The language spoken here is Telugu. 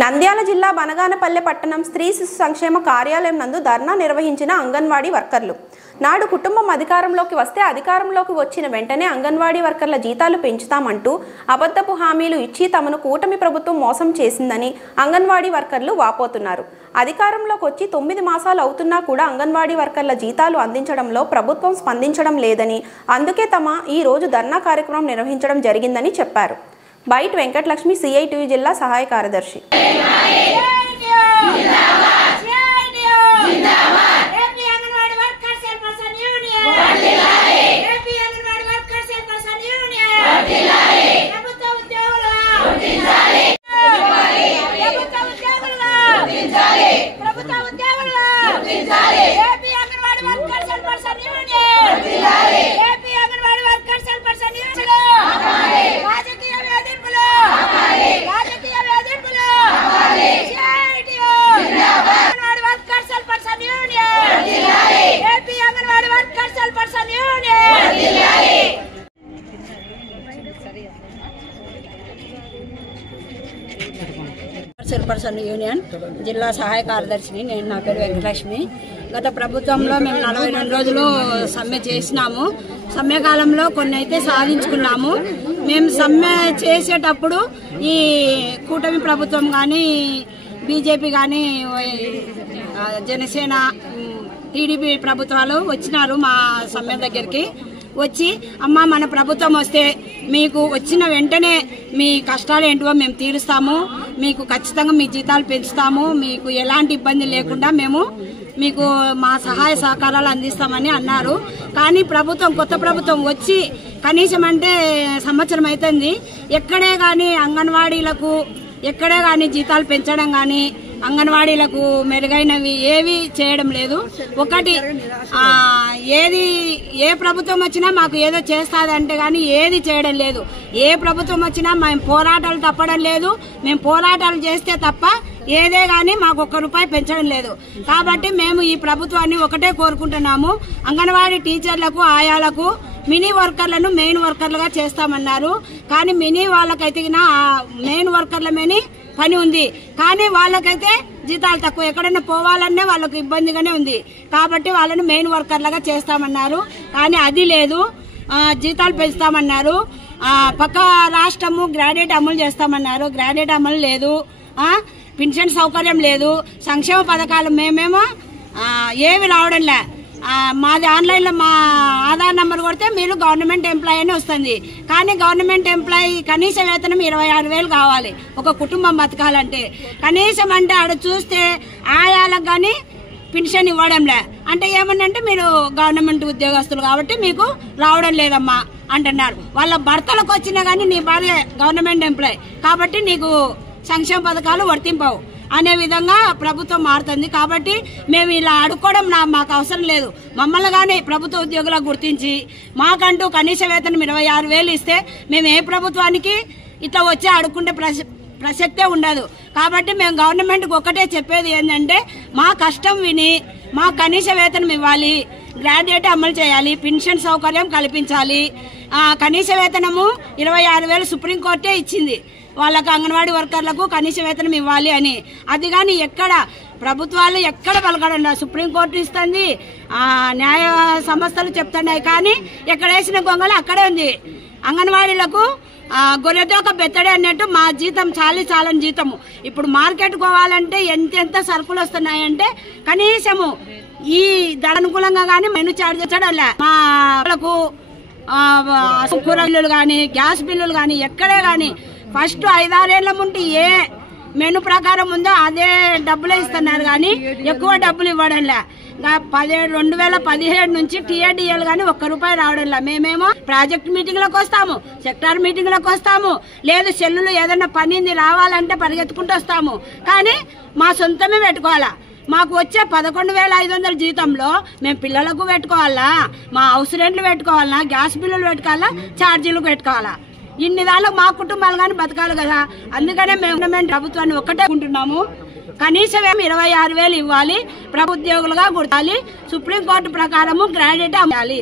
నంద్యాల జిల్లా బనగానపల్లె పట్టణం స్త్రీ శిశు సంక్షేమ కార్యాలయం నందు ధర్నా నిర్వహించిన అంగన్వాడీ వర్కర్లు. నాడు కుటుంబం అధికారంలోకి వస్తే అధికారంలోకి వచ్చిన వెంటనే అంగన్వాడీ వర్కర్ల జీతాలు పెంచుతామంటూ అబద్ధపు హామీలు ఇచ్చి తమను కూటమి ప్రభుత్వం మోసం చేసిందని అంగన్వాడీ వర్కర్లు వాపోతున్నారు. అధికారంలోకి వచ్చి 9 మాసాలు అవుతున్నా కూడా అంగన్వాడీ వర్కర్ల జీతాలు అందించడంలో ప్రభుత్వం స్పందించడం లేదని, అందుకే ఈ రోజు ధర్నా కార్యక్రమం నిర్వహించడం జరిగిందని చెప్పారు. బైట్ వెంకటలక్ష్మి, CITV జిల్లా సహాయ కార్యదర్శి. చైర్పర్సన్ యూనియన్ జిల్లా సహాయ కార్యదర్శిని. నా పేరు వెంకటలక్ష్మి. గత ప్రభుత్వంలో మేము 42 రోజులు సమ్మె చేసినాము. సమ్మె కాలంలో కొన్ని అయితే సాధించుకున్నాము. మేము సమ్మె చేసేటప్పుడు ఈ కూటమి ప్రభుత్వం కానీ, బీజేపీ కానీ, జనసేన, టీడీపీ ప్రభుత్వాలు వచ్చినారు మా సమ్మె దగ్గరికి. వచ్చి అమ్మ మన ప్రభుత్వం వస్తే మీకు వచ్చిన వెంటనే మీ కష్టాలు ఏంటో మేము తీరుస్తాము, మీకు ఖచ్చితంగా మీ జీతాలు పెంచుతాము, మీకు ఎలాంటి ఇబ్బంది లేకుండా మేము మీకు మా సహాయ సహకారాలు అందిస్తామని అన్నారు. కానీ కొత్త ప్రభుత్వం వచ్చి కనీసం అంటే సంవత్సరం అవుతుంది. ఎక్కడే కానీ అంగన్వాడీలకు ఎక్కడే కానీ జీతాలు పెంచడం కానీ, అంగన్వాడీలకు మెరుగైనవి ఏవి చేయడం లేదు. ఒకటి ఏ ప్రభుత్వం వచ్చినా మాకు ఏదో చేస్తాదంటే కానీ ఏది చేయడం లేదు. ఏ ప్రభుత్వం వచ్చినా మేము పోరాటాలు తప్పడం లేదు. మేము పోరాటాలు చేస్తే తప్ప ఏదే గాని మాకు 1 రూపాయి పెంచడం లేదు. కాబట్టి మేము ఈ ప్రభుత్వాన్ని ఒకటే కోరుకుంటున్నాము. అంగన్వాడీ టీచర్లకు, ఆయాలకు మినీ వర్కర్లను మెయిన్ వర్కర్లుగా చేస్తామన్నారు. కానీ మినీ వాళ్ళకైతే మెయిన్ వర్కర్ల మీద పని ఉంది, కానీ వాళ్ళకైతే జీతాలు తక్కువ. ఎక్కడైనా పోవాలన్నా వాళ్ళకు ఇబ్బందిగానే ఉంది. కాబట్టి వాళ్ళని మెయిన్ వర్కర్లుగా చేస్తామన్నారు. కానీ అది లేదు. జీతాలు పెంచుతామన్నారు. పక్క రాష్ట్రము గ్రాడ్యుయేట్ అమలు చేస్తామన్నారు. గ్రాడ్యుయేట్ అమలు లేదు. పెన్షన్ సౌకర్యం లేదు. సంక్షేమ పథకాలు మేమేమో ఏమి రావడంలే. మాది ఆన్లైన్లో మా ఆధార్ నంబర్ కొడితే మీరు గవర్నమెంట్ ఎంప్లాయీ అని వస్తుంది. కానీ గవర్నమెంట్ ఎంప్లాయీ కనీస వేతనం 26,000 కావాలి ఒక కుటుంబం బతకాలంటే. కనీసం అంటే ఆడ చూస్తే ఆయాలకు కానీ పెన్షన్ ఇవ్వడంలే. అంటే ఏమన్నంటే మీరు గవర్నమెంట్ ఉద్యోగస్తులు కాబట్టి మీకు రావడం లేదమ్మా అంటున్నారు. వాళ్ళ భర్తలకు వచ్చినా కానీ నీ భార్య గవర్నమెంట్ ఎంప్లాయీ కాబట్టి నీకు సంక్షేమ పథకాలు వర్తింపవు అనే విధంగా ప్రభుత్వం మారుతుంది. కాబట్టి మేము ఇలా అడుక్కోవడం మాకు అవసరం లేదు. మమ్మల్ని కానీ ప్రభుత్వ ఉద్యోగులకు గుర్తించి మాకంటూ కనీస వేతనం 26,000 ఇస్తే మేము ఏ ప్రభుత్వానికి ఇట్లా వచ్చి అడుక్కుంటే ప్రసక్తే ఉండదు. కాబట్టి మేము గవర్నమెంట్కి ఒక్కటే చెప్పేది ఏంటంటే మా కష్టం విని మా కనీస వేతనం ఇవ్వాలి, గ్రాడ్యుయేట్ అమలు చేయాలి, పెన్షన్ సౌకర్యం కల్పించాలి. కనీస వేతనము 26,000 సుప్రీంకోర్టే ఇచ్చింది. వాళ్ళకు అంగన్వాడీ వర్కర్లకు కనీస వేతనం ఇవ్వాలి అని. అది కానీ ఎక్కడ ప్రభుత్వాలు ఎక్కడ పలకడం, సుప్రీంకోర్టు ఇస్తుంది, న్యాయ సంస్థలు చెప్తున్నాయి. కానీ ఎక్కడ వేసిన గొంగలు అక్కడే ఉంది. అంగన్వాడీలకు గొర్రెతోక బెత్తడే అన్నట్టు మా జీతం చాలని జీతము. ఇప్పుడు మార్కెట్ పోవాలంటే ఎంత సరుకులు వస్తున్నాయంటే కనీసము ఈ ధర అనుకూలంగా కానీ మెను చార్జ్ చేయడంలే. మా వాళ్ళకు కూర బిల్లులు కానీ, గ్యాస్ బిల్లులు కానీ ఎక్కడే కానీ ఫస్ట్ 5-6 ఏళ్ల ముందు ఏ మెను ప్రకారం ఉందో అదే డబ్బులే ఇస్తున్నారు. కానీ ఎక్కువ డబ్బులు ఇవ్వడంలే. 2017 నుంచి TADL కానీ 1 రూపాయి రావడంలే. మేమేమో ప్రాజెక్ట్ మీటింగ్లకు వస్తాము, సెక్టార్ మీటింగ్లకు వస్తాము, లేదు సెల్లులు ఏదైనా పనింది రావాలంటే పరిగెత్తుకుంటూ వస్తాము. కానీ మా సొంతమే పెట్టుకోవాలా. మాకు వచ్చే 11,500 జీతంలో మేము పిల్లలకు పెట్టుకోవాలా, మా హౌస్ రెంట్లు పెట్టుకోవాలా, గ్యాస్ బిల్లులు పెట్టుకోవాలా, ఛార్జీలు పెట్టుకోవాలా. ఇన్ని దానికి మా కుటుంబాలు కానీ బతకాలి కదా. అందుకనే మేము ప్రభుత్వాన్ని ఒక్కటే ఉంటున్నాము. కనీసం 26,000 ఇవ్వాలి, ప్రభుత్వ ఉద్యోగులుగా గుర్తాలి, సుప్రీంకోర్టు ప్రకారము గ్రాడ్యుయేట్ అమ్మాలి.